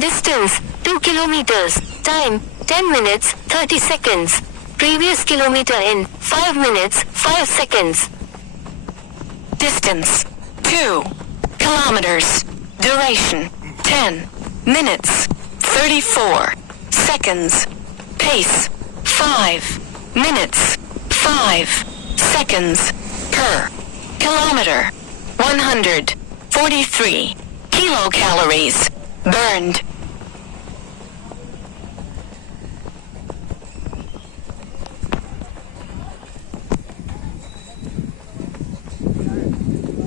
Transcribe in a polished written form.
Distance 2 kilometers. Time 10 minutes 30 seconds. Previous kilometer in 5 minutes 5 seconds. Distance 2 kilometers. Duration 10 minutes 34 seconds. Pace 5 minutes 5 seconds per kilometer. 143 kilocalories burned.